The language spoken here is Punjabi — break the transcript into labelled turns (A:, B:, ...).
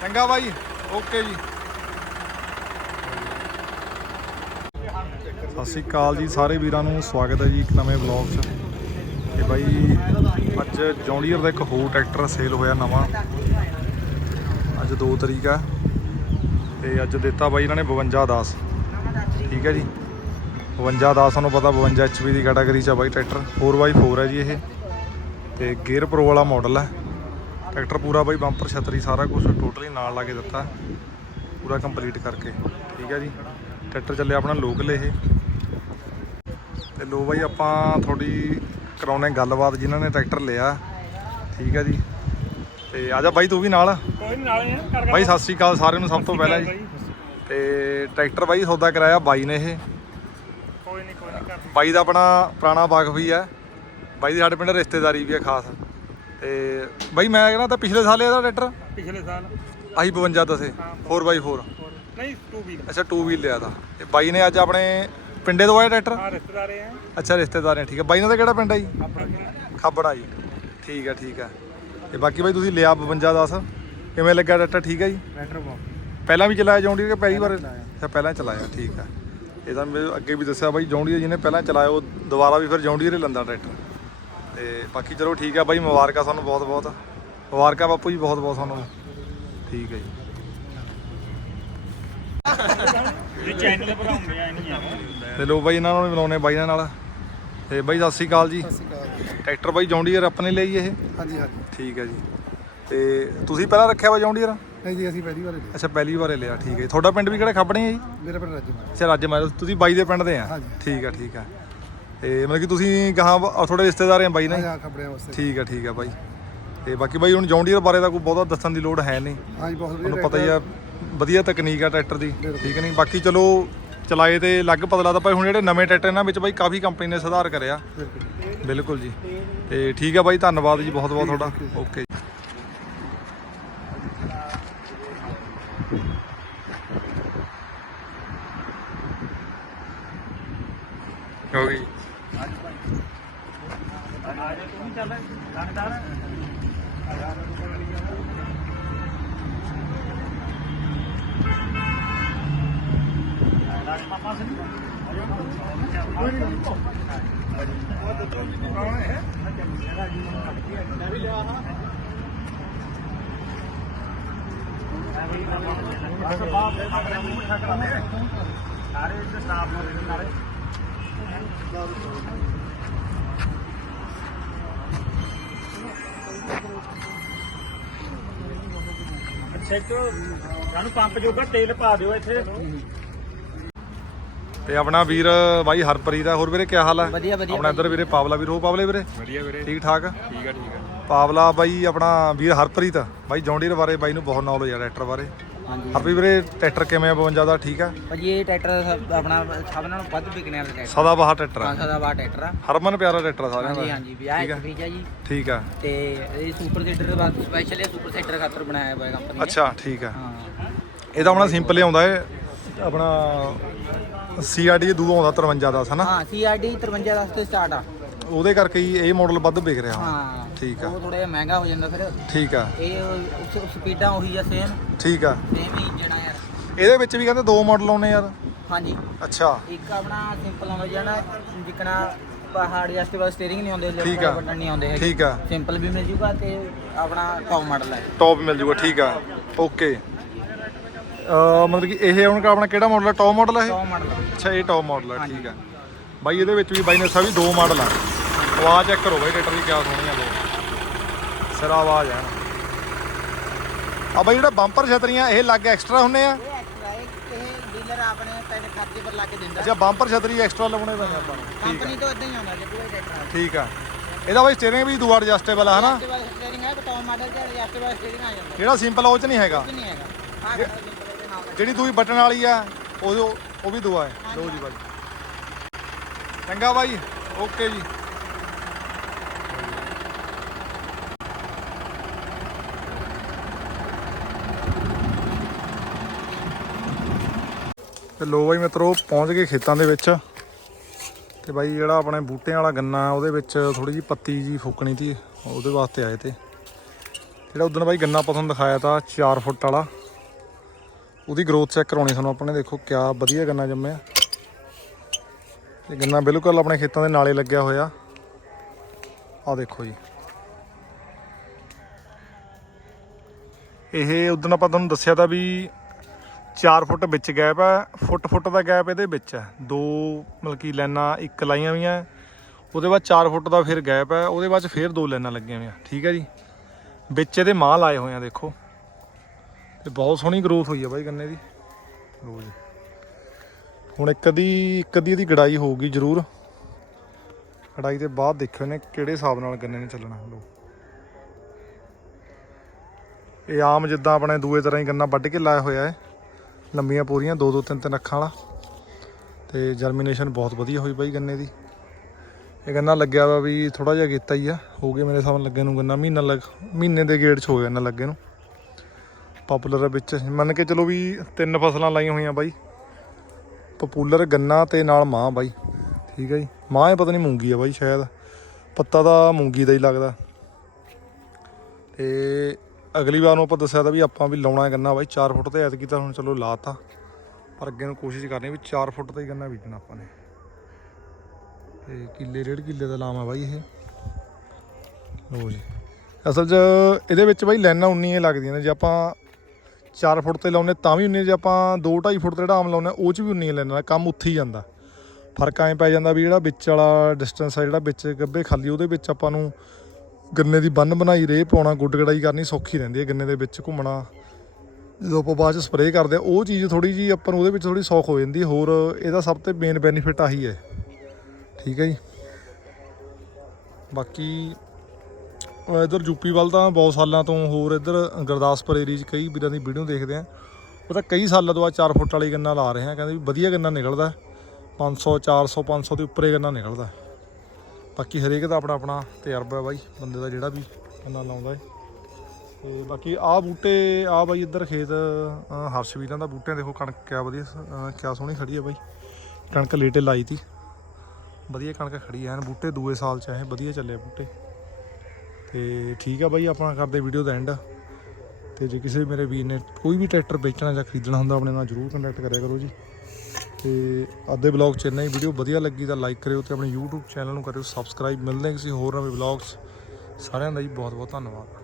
A: ਚੰਗਾ ਬਾਈ, ਓਕੇ ਜੀ। ਸਤਿ ਸ਼੍ਰੀ ਅਕਾਲ ਜੀ, ਸਾਰੇ ਵੀਰਾਂ ਨੂੰ ਸਵਾਗਤ ਹੈ ਜੀ ਇੱਕ ਨਵੇਂ ਵਲੌਗ 'ਚ। ਤੇ ਬਾਈ, ਅੱਜ ਜੌਂਡੀਅਰ ਦਾ ਇੱਕ ਹੋਰ ਟਰੈਕਟਰ ਸੇਲ ਹੋਇਆ ਨਵਾਂ। ਅੱਜ 2 ਤਰੀਕ ਆ। ਤੇ ਅੱਜ ਦਿੱਤਾ ਬਾਈ ਇਹਨਾਂ ਨੇ 52 10 ਠੀਕ ਹੈ ਜੀ। 52 10 ਤੁਹਾਨੂੰ ਪਤਾ 52 HP ਦੀ ਕੈਟਾਗਰੀ 'ਚ ਆ ਬਾਈ ਟਰੈਕਟਰ। 4x4 ਹੈ ਜੀ ਇਹ। ਤੇ ਗੇਅਰ ਪ੍ਰੋ ਵਾਲਾ ਮਾਡਲ ਹੈ। ਟਰੈਕਟਰ ਪੂਰਾ ਬਾਈ ਬੰਪਰ ਛਤਰੀ ਸਾਰਾ ਕੁਝ ਟੋਟਲੀ ਨਾਲ ਲਾ ਕੇ ਦਿੱਤਾ। ਪੂਰਾ ਕੰਪਲੀਟ ਕਰਕੇ। ਠੀਕ ਹੈ ਜੀ? ਟਰੈਕਟਰ ਚੱਲਿਆ ਆਪਣਾ ਲੋਕਲ ਇਹ। ਤੇ ਲੋ ਬਾਈ ਆਪਾਂ ਥੋੜੀ ਕਰਾਉਣੇ ਗੱਲਬਾਤ ਜਿਨ੍ਹਾਂ ਨੇ ਟਰੈਕਟਰ ਲਿਆ। ਠੀਕ ਹੈ ਜੀ? ਤੇ ਆ ਜਾ ਬਾਈ ਤੂੰ ਵੀ ਨਾਲ।
B: ਕੋਈ ਨਹੀਂ ਨਾਲੇ
A: ਬਾਈ ਸਤਿ ਸ੍ਰੀ ਅਕਾਲ ਸਾਰਿਆਂ ਨੂੰ ਸਭ ਤੋਂ ਪਹਿਲਾਂ ਜੀ। ਤੇ ਟਰੈਕਟਰ ਬਾਈ ਸੌਦਾ ਕਰਾਇਆ ਬਾਈ ਨੇ ਇਹ।
B: ਕੋਈ ਨਹੀਂ ਕੋਈ ਨਹੀਂ ਕਰ
A: ਬਾਈ ਦਾ ਆਪਣਾ ਪੁਰਾਣਾ ਬਾਗ ਵੀ ਹੈ। ਬਾਈ ਦੀ ਸਾਡੇ ਪਿੰਡ ਰਿਸ਼ਤੇਦਾਰੀ ਵੀ ਹੈ ਖਾਸ। ਤੇ ਬਾਈ ਮੈਂ ਕਹਿੰਦਾ ਤਾਂ ਪਿਛਲੇ ਸਾਲ ਇਹਦਾ ਟਰੈਕਟਰ?
B: ਪਿਛਲੇ ਸਾਲ।
A: ਆਹੀ 52 ਦਸੇ 4x4
B: ਹੋਰ ਨਹੀਂ 2 ਵੀਲ
A: ਅੱਛਾ 2 ਵੀਲ ਲਿਆ ਦਾ ਤੇ ਬਾਈ ਨੇ ਅੱਜ ਆਪਣੇ ਪਿੰਡੇ ਤੋਂ ਆਇਆ ਟਰੈਕਟਰ?
B: ਆ ਰਿਸ਼ਤੇਦਾਰੇ ਆ।
A: ਅੱਛਾ ਰਿਸ਼ਤੇਦਾਰ ਠੀਕ ਹੈ। ਬਾਈ ਨਾਲ ਦਾ ਕਿਹੜਾ ਪਿੰਡ ਹੈ ਜੀ? ਖਾਬੜਾ ਜੀ। ਠੀਕ ਹੈ ਠੀਕ ਹੈ। ਤੇ ਬਾਕੀ ਬਾਈ ਤੁਸੀਂ ਲਿਆ 52 10 ਕਿਵੇਂ ਲੱਗਾ ਟਰੈਕਟਰ? ਠੀਕ ਹੈ ਜੀ?
B: ਟਰੈਕਟਰ ਬਹੁਤ।
A: ਪਹਿਲਾਂ ਵੀ ਚਲਾਇਆ ਜੌਂਡੀਅਰ ਕਿ ਪਹਿਲੀ ਵਾਰ? ਅੱਛਾ ਪਹਿਲਾਂ ਚਲਾਇਆ ਠੀਕ ਹੈ। ਇਹ ਤਾਂ ਅੱਗੇ ਵੀ ਦੱਸਿਆ ਬਾਈ ਜੌਂਡੀਅਰ ਜਿਹਨੇ ਪਹਿਲਾਂ ਚਲਾਇਆ ਉਹ ਦੁਬਾਰਾ ਵੀ ਫਿਰ ਜੌਂਡੀਅਰ ਹੀ ਲੰਦਾ ਟਰੈਕਟਰ। ਤੇ ਬਾਕੀ ਚਲੋ ਠੀਕ ਹੈ ਬਾਈ ਮੁਬਾਰਕਾਂ ਤੁਹਾਨੂੰ ਬਹੁਤ ਬਹੁਤ। ਮੁਬਾਰਕਾਂ ਬਾਪੂ ਜੀ ਬਹੁਤ ਬਹੁਤ ਤੁਹਾਨੂੰ। ਠੀਕ ਹੈ ਜੀ।
B: ਇਹ ਚੈਨਲ ਭਰਾਉਂਦੇ ਆ ਨਹੀਂ ਆ
A: ਤੇ ਲੋ ਬਾਈ ਇਹਨਾਂ ਨੂੰ ਵੀ ਮਿਲਾਉਣੇ ਬਾਈ ਨਾਲ। ਤੇ ਬਾਈ ਸਤਿ ਸ਼੍ਰੀ ਅਕਾਲ ਜੀ। ਟਰੈਕਟਰ ਬਾਈ ਜੌਂਡੀਅਰ ਆਪਣੇ ਲਈ ਇਹ?
C: ਹਾਂਜੀ ਹਾਂਜੀ।
A: ਠੀਕ ਹੈ ਜੀ। ਤੇ ਤੁਸੀਂ ਪਹਿਲਾਂ ਰੱਖਿਆ ਵਾ ਜੌਂਡੀਅਰ?
C: ਨਹੀਂ ਜੀ ਅਸੀਂ ਪਹਿਲੀ ਵਾਰ ਲਿਆ।
A: ਅੱਛਾ ਪਹਿਲੀ ਵਾਰ ਲਿਆ ਠੀਕ ਹੈ ਜੀ। ਤੁਹਾਡਾ ਪਿੰਡ ਵੀ ਕਿਹੜਾ ਖੱਬਣੇ ਹੈ ਜੀ?
C: ਮੇਰਾ ਪਿੰਡ ਰਾਜੂ ਮਾਨ।
A: ਅੱਛਾ ਰਾਜ ਮਾਰ ਤੁਸੀਂ ਬਾਈ ਦੇ ਪਿੰਡ ਦੇ ਆ?
C: ਹਾਂਜੀ।
A: ਠੀਕ ਆ ਠੀਕ ਆ। ਤੇ ਮਤਲਬ ਕਿ ਤੁਸੀਂ ਗਾਹਾਂ ਥੋੜੇ ਰਿਸ਼ਤੇਦਾਰ ਆ ਬਾਈ ਨੇ?
C: ਹਾਂ ਖਬਰਿਆਂ ਵਾਸਤੇ।
A: ਠੀਕ ਆ ਠੀਕ ਆ ਬਾਈ। ਤੇ ਬਾਕੀ ਬਾਈ ਹੁਣ ਜੌਂਡੀਅਰ ਬਾਰੇ ਤਾਂ ਕੋਈ ਬਹੁਤਾ ਦੱਸਣ ਦੀ ਲੋੜ ਹੈ ਨਹੀਂ।
C: ਹਾਂਜੀ ਬਹੁਤ ਵਧੀਆ
A: ਤੁਹਾਨੂੰ ਪਤਾ ਹੀ ਆ ਵਧੀਆ ਤਕਨੀਕ ਆ ਟਰੈਕਟਰ ਦੀ। ਠੀਕ ਹੈ ਨਹੀਂ? ਬਾਕੀ ਚਲੋ ਚਲਾਏ ਤੇ ਲੱਗ ਪਤਾ ਲੱਗਦਾ ਭਾਈ ਹੁਣ ਜਿਹੜੇ ਨਵੇਂ ਟਰੈਕਟਰ ਇਹਨਾਂ ਵਿੱਚ ਬਾਈ ਕਾਫੀ ਕੰਪਨੀ ਨੇ ਸੁਧਾਰ ਕਰਿਆ।
C: ਬਿਲਕੁਲ।
A: ਬਿਲਕੁਲ ਜੀ। ਤੇ ਠੀਕ ਆ ਬਾਈ ਧੰਨਵਾਦ ਜੀ ਬਹੁਤ ਬਹੁਤ ਤੁਹਾਡਾ। ਓਕੇ ਜੀ ਹੋ ਗਈ
B: ਤੂੰ ਵੀ ਚੱਲ ਗਾਣਦਾਰ ਪਾਪਾ ਸੇ ਸਾਰੇ ਸਟਾਫ ਨੂੰ ਸਾਰੇ। ਅੱਛਾ ਇੱਕ ਸਾਨੂੰ ਪੰਪ ਜੋਗਾ ਤੇਲ ਪਾ ਦਿਓ ਇੱਥੇ।
A: ਤੇ ਆਪਣਾ ਵੀਰ ਬਾਈ ਹਰਪ੍ਰੀਤ ਆ। ਹੋਰ ਵੀਰੇ ਕੀ ਹਾਲ ਹੈ
D: ਵਧੀਆ ਵਧੀਆ
A: ਆਪਣਾ ਇੱਧਰ ਵੀਰੇ ਪਾਵਲਾ ਵੀਰ। ਹੋ ਪਾਵਲੇ ਵੀਰੇ?
B: ਵਧੀਆ ਵੀਰੇ।
A: ਠੀਕ ਠਾਕ?
B: ਠੀਕ ਆ ਠੀਕ ਆ।
A: ਪਾਵਲਾ ਬਾਈ ਆਪਣਾ ਵੀਰ ਹਰਪ੍ਰੀਤ। ਬਾਈ ਜੌਂਡੀਅਰ ਬਾਰੇ ਬਾਈ ਨੂੰ ਬਹੁਤ ਨੌਲੇਜ ਆ ਟਰੈਕਟਰ ਬਾਰੇ।
D: ਹਾਂਜੀ।
A: ਹਰਪ੍ਰੀਤ ਵੀਰੇ ਟਰੈਕਟਰ ਕਿਵੇਂ ਆ? 52 ਦਾ ਠੀਕ ਆ?
D: ਭਾਜੀ ਇਹ ਟਰੈਕਟਰ ਸਭ- ਆਪਣਾ ਸਭ ਨਾਲੋਂ ਵੱਧ ਵਿਕਣੇ ਵਾਲਾ ਟਰੈਕਟਰ।
A: ਸਦਾ ਬਾਹਰ ਟਰੈਕਟਰ ਆ।
D: 500 ਦਾ ਵਾ ਟਰੈਕਟਰ ਆ।
A: ਹਰਮਨ ਪਿਆਰਾ ਟਰੈਕਟਰ ਆ ਸਾਰਿਆਂ
D: ਹਾਂਜੀ
A: ਦਾ।
D: ਹਾਂਜੀ ਵਿਆਹ
A: ਠੀਕ ਆ।
D: ਆ ਜੀ।
A: ਠੀਕ ਆ।
D: ਤੇ ਇਹ ਸੁਪਰ ਸੀਟਰ ਦਾ ਸਪੈਸ਼ਲ ਇਹ ਸੁਪਰ ਸੀਟਰ ਖਾਤਰ ਬਣਾਇਆ ਹੋਇਆ ਕੰਪਨੀ ਨੇ।
A: ਅੱਛਾ ਠੀਕ ਆ।
D: ਹਾਂ।
A: ਇਹਦਾ ਆਪਣਾ ਸਿੰਪਲ ਹੀ ਆਉਂਦਾ ਹੈ ਆਪਣਾ ਸੀਆਰਡੀ ਦੂ ਆਉਂਦਾ 53 ਦਾ ਹਨਾ?
D: ਹਾਂ ਸੀਆਰਡੀ 53 10 ਤੋਂ ਸਟਾਰਟ ਆ।
A: ਉਹਦੇ ਕਰਕੇ ਹੀ ਇਹ ਮਾਡਲ ਵੱਧ ਵਿਕ ਰਿਹਾ। ਹੁਣ
D: ਹਾਂ।
A: ਠੀਕ ਆ।
D: ਉਹ ਥੋੜਾ ਜਿਹਾ ਮਹਿੰਗਾ ਹੋ ਜਾਂਦਾ ਫਿਰ।
A: ਠੀਕ ਆ।
D: ਇਹ ਉਸ- ਸਪੀਡਾਂ ਉਹੀ ਆ ਸੇਮ
A: ਠੀਕ ਆ।
D: ਸੇਮ ਹੀ ਇੰਜਣ ਆ ਯਾਰ।
A: ਇਹਦੇ ਵਿੱਚ ਵੀ ਕਹਿੰਦੇ ਦੋ ਮਾਡਲ ਆਉਣੇ ਯਾਰ।
D: ਹਾਂਜੀ।
A: ਅੱਛਾ।
D: ਇੱਕ ਆਪਣਾ ਸਿੰਪਲ ਆਉਂਦਾ ਜਿਹੜਾ ਜਿਕਣਾ ਪਹਾੜ ਐਡਜਸਟੇਬਲ ਸਟੀਅਰਿੰਗ ਨਹੀਂ ਆਉਂਦੇ
A: ਠੀਕ ਆ।
D: ਬਟਨ ਨਹੀਂ ਆਉਂਦੇ
A: ਠੀਕ ਆ।
D: ਸਿੰਪਲ ਵੀ ਮਿਲ ਜੂਗਾ ਤੇ ਆਪਣਾ ਟੌਪ ਮਾਡਲ ਹੈ
A: ਟੌਪ ਮਿਲ ਜੂਗਾ ਠੀਕ ਆ। ਓਕੇ ਅ ਮਤਲਬ ਕਿ ਇਹ ਹੁਣ ਆਪਣਾ ਕਿਹੜਾ ਮਾਡਲ ਹੈ ਟੌਪ ਮਾਡਲ ਹੈ ਇਹ?
D: ਟੌਪ ਮਾਡਲ
A: ਅੱਛਾ ਇਹ ਟੌਪ ਮਾਡਲ ਹੈ ਠੀਕ ਆ। ਬਾਈ ਇਹਦੇ ਵਿੱਚ ਵੀ ਬਾਈ ਨੇ ਵੀ ਦੋ ਮਾਡਲ ਆ। ਆਵਾਜ਼ ਚੈੱਕ ਕਰੋ ਬਾਈ ਟਰੈਕਟਰ ਦੀ ਕਿਆ ਸੋਹਣੀ ਆ ਲੋ ਸਿਰਾ ਆਵਾਜ਼ ਆ। ਆ ਬਾਈ ਜਿਹੜਾ ਬੰਪਰ ਛਤਰੀਆਂ ਇਹ ਲੱਗ ਐਕਸਟਰਾ ਹੁੰਨੇ ਆ?
D: ਇਹ ਐਕਸਟਰਾ ਇਹ ਡੀਲਰ ਆਪਣੇ ਪੈਸੇ ਖਰਚੇ ਪਰ ਲਾ ਕੇ ਦਿੰਦਾ।
A: ਅੱਛਾ ਬੰਪਰ ਛਤਰੀ ਐਕਸਟਰਾ ਲਾਉਣੇ ਪੈਣੇ ਆਪਾਂ ਨੂੰ। ਠੀਕ ਆ।
D: ਕੰਪਨੀ ਤੋਂ ਇਦਾਂ ਹੀ ਆਉਂਦਾ ਜੇ ਕੋਈ ਟਰੈਕਟਰ
A: ਠੀਕ ਆ। ਇਹਦਾ ਬਾਈ ਸਟੀਅਰਿੰਗ ਵੀ ਦੂਆ ਐਡਜਸਟੇਬਲ ਆ ਹਨਾ?
D: ਸਟੀਅਰਿੰਗ ਹੈ ਟੌਪ ਮਾਡਲ ਤੇ ਐਡਜਸਟੇਬਲ ਸਟੀਅਰਿੰਗ ਆ ਜਾਂਦਾ।
A: ਜਿਹੜਾ ਸਿੰਪਲ ਉਹ ਚ ਨਹੀਂ ਹੈਗਾ।
D: ਨਹੀਂ
A: ਜਿਹੜੀ ਦੂਈ ਬਟਨ ਵਾਲੀ ਆ ਉਹ ਉਹ ਵੀ ਦੁਆ ਹੈ। ਜੀ ਬਾਈ। ਚੰਗਾ ਬਾਈ। ਓਕੇ ਜੀ। ਤੇ ਲੋ ਬਾਈ ਮਿੱਤਰੋ, ਪਹੁੰਚ ਗਏ ਖੇਤਾਂ ਦੇ ਵਿੱਚ। ਤੇ ਬਾਈ ਜਿਹੜਾ ਆਪਣੇ ਬੂਟਿਆਂ ਵਾਲਾ ਗੰਨਾ, ਉਹਦੇ ਵਿੱਚ ਥੋੜੀ ਜੀ ਪੱਤੀ ਜੀ ਫੂਕਣੀ ਸੀ ਉਹਦੇ ਵਾਸਤੇ ਆਏ ਤੇ। ਜਿਹੜਾ ਉਦੋਂ ਬਾਈ ਗੰਨਾ ਆਪਾਂ ਤੁਹਾਨੂੰ ਦਿਖਾਇਆ ਤਾਂ 4 ਫੁੱਟ ਵਾਲਾ। ਉਹਦੀ ਗਰੋਥ ਚੈੱਕ ਕਰਾਉਣੀ ਤੁਹਾਨੂੰ ਆਪਣੇ ਦੇਖੋ ਕਿਆ ਵਧੀਆ ਗੰਨਾ ਜੰਮਿਆ। ਇਹ ਗੰਨਾ ਬਿਲਕੁਲ ਆਪਣੇ ਖੇਤਾਂ ਦੇ ਨਾਲੇ ਲੱਗਿਆ ਹੋਇਆ। ਆ ਦੇਖੋ ਜੀ। ਇਹ ਉਦੋਂ ਆਪਾਂ ਤੁਹਾਨੂੰ ਦੱਸਿਆ ਤਾਂ ਵੀ 4 ਫੁੱਟ ਵਿੱਚ ਗੈਪ ਹੈ, ਫੁੱਟ ਫੁੱਟ ਦਾ ਗੈਪ ਇਹਦੇ ਵਿੱਚ ਹੈ। ਦੋ ਮਤਲਬ ਕਿ ਲਾਈਨਾਂ ਇੱਕ ਲਾਈਆਂ ਹੋਈਆਂ ਹੈ। ਉਹਦੇ ਬਾਅਦ 4 ਫੁੱਟ ਦਾ ਫਿਰ ਗੈਪ ਹੈ, ਉਹਦੇ ਬਾਅਦ 'ਚ ਫਿਰ ਦੋ ਲਾਈਨਾਂ ਲੱਗੀਆਂ ਹੋਈਆਂ, ਠੀਕ ਹੈ ਜੀ। ਵਿੱਚ ਇਹਦੇ ਮਾਲ ਆਏ ਹੋਏ ਆ, ਦੇਖੋ। ਤੇ ਬਹੁਤ ਸੋਹਣੀ ਗਰੋਥ ਹੋਈ ਆ ਬਾਈ ਗੰਨੇ ਦੀ। ਲੋ ਜੀ। ਹੁਣ ਇੱਕ ਦੀ ਇੱਕ ਦੀ ਇਹਦੀ ਗੜਾਈ ਹੋਊਗੀ ਜ਼ਰੂਰ। ਗੜਾਈ ਦੇ ਬਾਅਦ ਦੇਖਿਓ ਨੇ ਕਿਹੜੇ ਹਿਸਾਬ ਨਾਲ ਗੰਨੇ ਨੇ ਚੱਲਣਾ ਲੋ ਇਹ ਆਮ ਜਿੱਦਾਂ ਆਪਣੇ ਦੂਏ ਤਰ੍ਹਾਂ ਹੀ ਗੰਨਾ ਵੱਢ ਕੇ ਲਾਇਆ ਹੋਇਆ ਹੈ। ਲੰਬੀਆਂ ਪੂਰੀਆਂ, ਦੋ ਦੋ ਤਿੰਨ ਤਿੰਨ ਅੱਖਾਂ ਵਾਲਾ। ਤੇ ਜਰਮੀਨੇਸ਼ਨ ਬਹੁਤ ਵਧੀਆ ਹੋਈ ਬਾਈ ਗੰਨੇ ਦੀ। ਇਹ ਗੰਨਾ ਲੱਗਿਆ ਵਾ ਵੀ ਥੋੜਾ ਜਿਹਾ ਕੀਤਾ ਹੀ ਆ, ਹੋ ਗਿਆ ਮੇਰੇ ਹਿਸਾਬ ਨਾਲ ਲੱਗੇ ਨੂੰ ਗੰਨਾ, ਮਹੀਨਾ ਲੱਗ, ਮਹੀਨੇ ਦੇ ਗੇੜ ਚ ਹੋ ਗਿਆ ਗੰਨਾ ਲੱਗੇ ਨੂੰ। ਪਪੂਲਰ ਵਿੱਚ, ਮੰਨ ਕੇ ਚਲੋ ਵੀ ਤਿੰਨ ਫਸਲਾਂ ਲਾਈਆਂ ਹੋਈਆਂ ਬਾਈ। ਪਪੂਲਰ ਗੰਨਾ ਤੇ ਨਾਲ ਮਾਂ ਬਾਈ, ਠੀਕ ਹੈ ਜੀ। ਮਾਂ ਇਹ ਪਤਾ ਨਹੀਂ ਮੂੰਗੀ ਆ ਬਾਈ, ਸ਼ਾਇਦ। ਪੱਤਾ ਤਾਂ ਮੂੰਗੀ ਦਾ ਹੀ ਲੱਗਦਾ। ਤੇ ਅਗਲੀ ਵਾਰ ਨੂੰ ਆਪਾਂ ਦੱਸਿਆ ਤਾਂ ਵੀ ਆਪਾਂ ਵੀ ਲਾਉਣਾ ਗੰਨਾ ਬਾਈ 4 ਫੁੱਟ ਤੇ ਐਤਕੀ ਤਾਂ ਹੁਣ ਚਲੋ ਲਾਤਾ। ਪਰ ਅੱਗੇ ਨੂੰ ਕੋਸ਼ਿਸ਼ ਕਰਨੀ ਵੀ 4 ਫੁੱਟ ਤੇ ਹੀ ਗੰਨਾ ਬੀਜਣਾ ਆਪਾਂ ਨੇ। ਤੇ ਕਿੱਲੇ, ਡੇਢ ਕਿੱਲੇ ਦਾ ਲਾਮ ਆ ਬਾਈ ਇਹ। ਲੋ ਜੀ। ਅਸਲ 'ਚ ਇਹਦੇ ਵਿੱਚ ਬਾਈ ਲਾਈਨਾਂ ਉਨੀਆਂ ਹੀ ਲੱਗਦੀਆਂ ਨੇ। ਜੇ ਆਪਾਂ 4 ਫੁੱਟ ਤੇ ਲਾਉਨੇ ਤਾਂ ਵੀ ਉਨੀਆਂ, ਜੇ ਆਪਾਂ 2 2.5 ਫੁੱਟ ਤੇ ਜਿਹੜਾ ਆਮ ਲਾਉਨੇ ਉਹ 'ਚ ਵੀ ਉਨੀਆਂ ਲਾਈਨਾਂ ਕੰਮ ਉੱਥੇ ਹੀ ਜਾਂਦਾ। ਫ਼ਰਕ ਐਂ ਪੈ ਜਾਂਦਾ ਵੀ ਜਿਹੜਾ ਵਿੱਚ ਵਾਲਾ ਡਿਸਟੈਂਸ ਆ, ਜਿਹੜਾ ਵਿੱਚ ਗੱਭੇ ਖਾਲੀ, ਉਹਦੇ ਵਿੱਚ ਆਪਾਂ ਨੂੰ ਗੰਨੇ ਦੀ ਬੰਨ ਬਣਾਈ ਰੇ ਪਾਉਣਾ, ਗੁੱਡ ਗੜਾਈ ਕਰਨੀ ਸੌਖੀ ਰਹਿੰਦੀ ਹੈ ਗੰਨੇ ਦੇ ਵਿੱਚ ਘੁੰਮਣਾ। ਜਦੋਂ ਆਪਾਂ ਬਾਅਦ ਚ ਸਪਰੇਅ ਕਰਦੇ ਆ ਉਹ ਚੀਜ਼ ਥੋੜੀ ਜੀ ਆਪਾਂ ਨੂੰ ਉਹਦੇ ਵਿੱਚ ਥੋੜੀ ਸੌਖ ਹੋ ਜਾਂਦੀ ਹੈ, ਹੋਰ ਇਹਦਾ ਸਭ ਤੋਂ ਮੇਨ ਬੈਨੀਫਿਟ ਆਹੀ ਹੈ। ਠੀਕ ਹੈ ਜੀ। ਬਾਕੀ ਅਹ ਇੱਧਰ ਯੂਪੀ ਵੱਲ ਤਾਂ ਬਹੁਤ ਸਾਲਾਂ ਤੋਂ ਹੋਰ ਇੱਧਰ ਗੁਰਦਾਸਪੁਰ ਏਰੀਆ 'ਚ ਕਈ ਵੀਰਾਂ ਦੀ ਵੀਡੀਓ ਦੇਖਦੇ ਆ ਉਹ ਤਾਂ ਕਈ ਸਾਲਾਂ ਤੋਂ ਆ 4 ਫੁੱਟ ਵਾਲੀ ਗੰਨਾ ਲਾ ਰਹੇ ਆ ਕਹਿੰਦੇ ਵੀ ਵਧੀਆ ਗੰਨਾ ਨਿਕਲਦਾ। 500 400 500 ਦੇ ਉੱਪਰ ਗੰਨਾ ਨਿਕਲਦਾ। ਬਾਕੀ ਹਰੇਕ ਦਾ ਆਪਣਾ ਆਪਣਾ ਤਜਰਬਾ ਬਾਈ, ਬੰਦੇ ਦਾ ਜਿਹੜਾ ਵੀ ਗੰਨਾ ਲਾਉਂਦਾ ਹੈ। ਤੇ ਬਾਕੀ ਆਹ ਬੂਟੇ ਆ ਬਾਈ ਇੱਧਰ ਖੇਤ, ਅਹ ਹਰਸ਼ਵੀਰਾਂ ਦਾ ਬੂਟਿਆਂ ਦੇਖੋ ਕਣਕ ਕਿਆ ਵਧੀਆ ਕਿਆ ਸੋਹਣੀ ਖੜੀ ਹੈ ਬਾਈ। ਕਣਕ ਲੇਟੇ ਲਾਈ ਤੀ। ਵਧੀਆ ਕਣਕ ਖੜੀ ਐਨ ਬੂਟੇ ਦੂਏ ਸਾਲ ਚ ਐ, ਵਧੀਆ ਚੱਲੇ ਬੂਟੇ। ਤੇ ਠੀਕ ਆ ਬਾਈ ਆਪਣਾ ਕਰਦੇ ਵੀਡੀਓ ਦਾ ਐਂਡ। ਤੇ ਜੇ ਕਿਸੇ ਮੇਰੇ ਵੀਰ ਨੇ ਕੋਈ ਵੀ ਟਰੈਕਟਰ ਵੇਚਣਾ ਜਾਂ ਖਰੀਦਣਾ ਹੁੰਦਾ, ਆਪਣੇ ਨਾਲ ਜਰੂਰ ਕੰਟੈਕਟ ਕਰਿਆ ਕਰੋ ਜੀ। ਤੇ ਅੱਧੇ ਬਲੌਗ ਚ ਇੰਨਾ ਹੀ। ਵੀਡੀਓ ਵਧੀਆ ਲੱਗੀ ਤਾਂ ਲਾਈਕ ਕਰਿਓ ਤੇ ਆਪਣੇ YouTube ਚੈਨਲ ਨੂੰ ਕਰਿਓ ਸਬਸਕ੍ਰਾਈਬ ਮਿਲਦੇ ਹਾਂ ਕਿਸੇ ਹੋਰ ਨਵੇਂ ਬਲੌਗ ਸਾਰਿਆਂ ਦਾ ਜੀ ਬਹੁਤ ਬਹੁਤ ਧੰਨਵਾਦ।